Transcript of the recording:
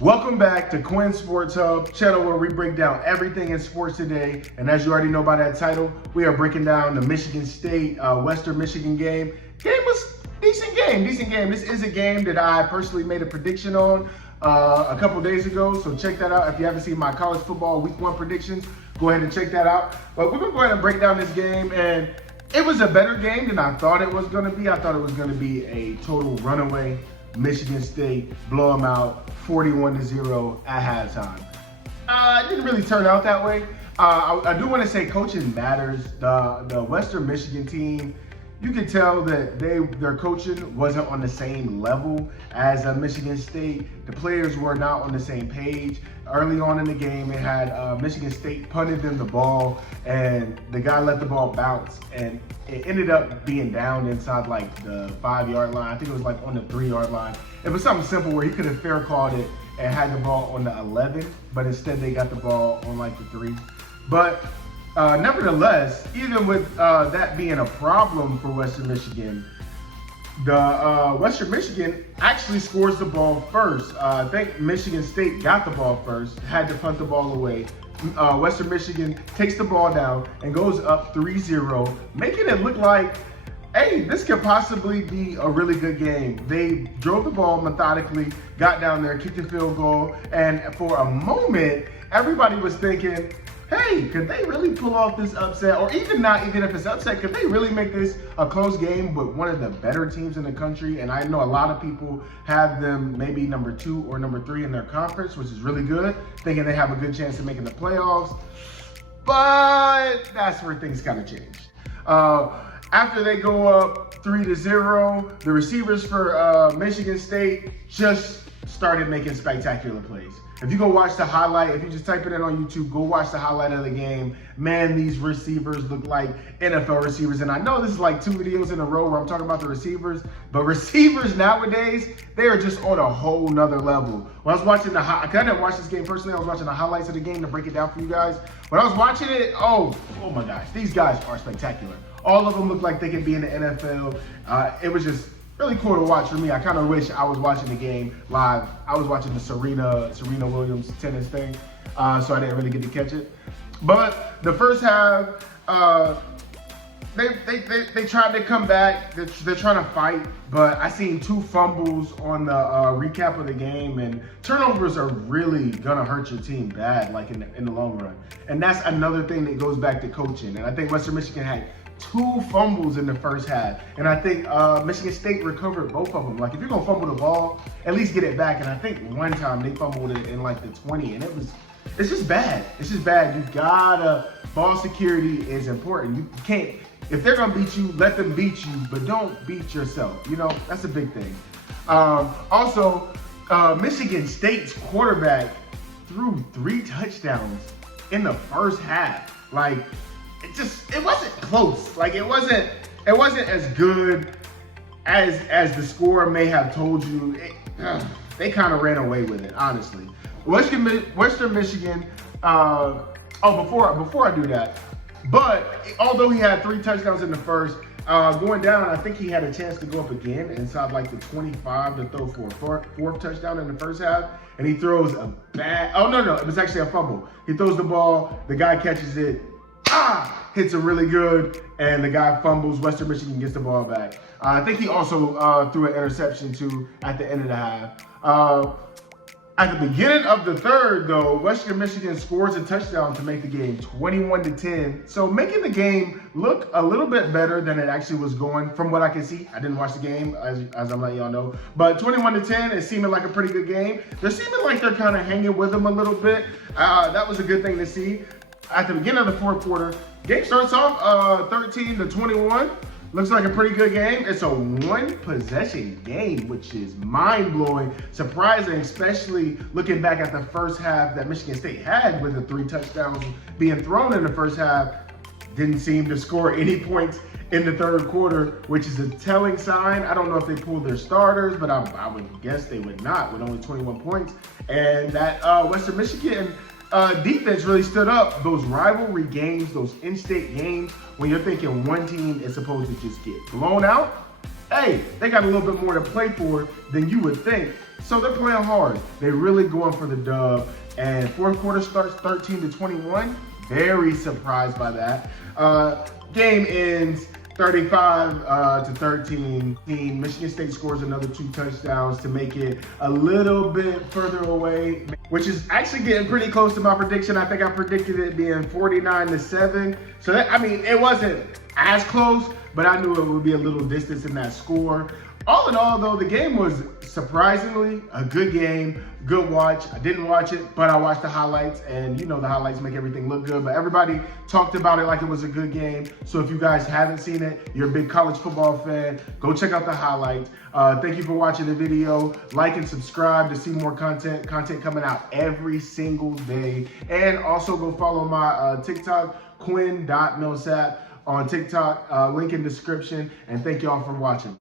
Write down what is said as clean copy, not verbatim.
Welcome back to Quinn Sports Hub, channel where we break down everything in sports today. And as you already know by that title, we are breaking down the Michigan State Western Michigan game. Game was decent game. This is a game that I personally made a prediction on a couple days ago. So check that out. If you haven't seen my college football week 1 predictions, go ahead and check that out. But we're gonna go ahead and break down this game, and it was a better game than I thought it was gonna be. I thought it was gonna be a total runaway. Michigan State blow them out 41-0 at halftime. It didn't really turn out that way. I do want to say coaching matters. The Western Michigan team, you could tell that their coaching wasn't on the same level as Michigan State. The players were not on the same page. Early on in the game, it had Michigan State punted them the ball, and the guy let the ball bounce, and it ended up being down inside like the 5-yard line. I think it was like on the 3-yard line. It was something simple where he could have fair called it and had the ball on the 11, but instead they got the ball on like the 3. But nevertheless, even with that being a problem for Western Michigan, the Western Michigan actually scores the ball first. I think Michigan State got the ball first, had to punt the ball away. Western Michigan takes the ball down and goes up 3-0, making it look like, hey, this could possibly be a really good game. They drove the ball methodically, got down there, kicked a field goal, and for a moment, everybody was thinking, hey, could they really pull off this upset? Or even if it's upset, could they really make this a close game with one of the better teams in the country? And I know a lot of people have them maybe number 2 or number 3 in their conference, which is really good, thinking they have a good chance of making the playoffs. But that's where things kind of change. After they go up 3-0, the receivers for Michigan State just started making spectacular plays. If you go watch the highlight, if you just type it in on YouTube, go watch the highlight of the game. Man, these receivers look like NFL receivers. And I know this is like 2 videos in a row where I'm talking about the receivers, but receivers nowadays, they are just on a whole nother level. When I was watching I didn't watch this game personally. I was watching the highlights of the game to break it down for you guys. When I was watching it, oh my gosh, these guys are spectacular. All of them look like they could be in the NFL. It was just really cool to watch for me. I kind of wish I was watching the game live. I was watching the Serena Williams tennis thing, so I didn't really get to catch it. But the first half, they tried to come back. They're trying to fight, but I seen 2 fumbles on the recap of the game, and turnovers are really gonna hurt your team bad, like in the long run. And that's another thing that goes back to coaching. And I think Western Michigan had 2 fumbles in the first half. And I think Michigan State recovered both of them. Like, if you're gonna fumble the ball, at least get it back. And I think one time they fumbled it in like the 20, and it's just bad. It's just bad. You gotta, ball security is important. You can't, if they're gonna beat you, let them beat you, but don't beat yourself. You know, that's a big thing. Also, Michigan State's quarterback threw 3 touchdowns in the first half. Like, it wasn't close. Like, it wasn't as good as the score may have told you. They kind of ran away with it, honestly. Western Michigan. Before I do that, but although he had 3 touchdowns in the first, going down, I think he had a chance to go up again inside like the 25 to throw for a 4th touchdown in the first half, and he throws a bad. Oh no, it was actually a fumble. He throws the ball, the guy catches it. Hits it really good, and the guy fumbles. Western Michigan gets the ball back. I think he also threw an interception too at the end of the half. At the beginning of the third, though, Western Michigan scores a touchdown to make the game 21-10. So making the game look a little bit better than it actually was going from what I can see. I didn't watch the game, as I'm letting y'all know. But 21-10 is seeming like a pretty good game. They're seeming like they're kind of hanging with them a little bit. That was a good thing to see. At the beginning of the 4th quarter, game starts off 13-21. Looks like a pretty good game. It's a 1-possession game, which is mind-blowing, surprising, especially looking back at the first half that Michigan State had with the 3 touchdowns being thrown in the first half. Didn't seem to score any points in the 3rd quarter, which is a telling sign. I don't know if they pulled their starters, but I would guess they would not with only 21 points. And that Western Michigan defense really stood up. Those rivalry games, those in-state games, when you're thinking one team is supposed to just get blown out, hey, they got a little bit more to play for than you would think. So they're playing hard. They're really going for the dub. And fourth quarter starts 13-21. Very surprised by that. Game ends 35-13. Michigan State scores another 2 touchdowns to make it a little bit further away, which is actually getting pretty close to my prediction. I think I predicted it being 49-7. So that, I mean, it wasn't as close, but I knew it would be a little distance in that score. All in all, though, the game was surprisingly a good game, good watch. I didn't watch it, but I watched the highlights, and you know the highlights make everything look good, but everybody talked about it like it was a good game. So if you guys haven't seen it, you're a big college football fan, go check out the highlights. Thank you for watching the video. Like and subscribe to see more content coming out every single day. And also go follow my TikTok, Quinn.Millsap on TikTok, link in description, and thank y'all for watching.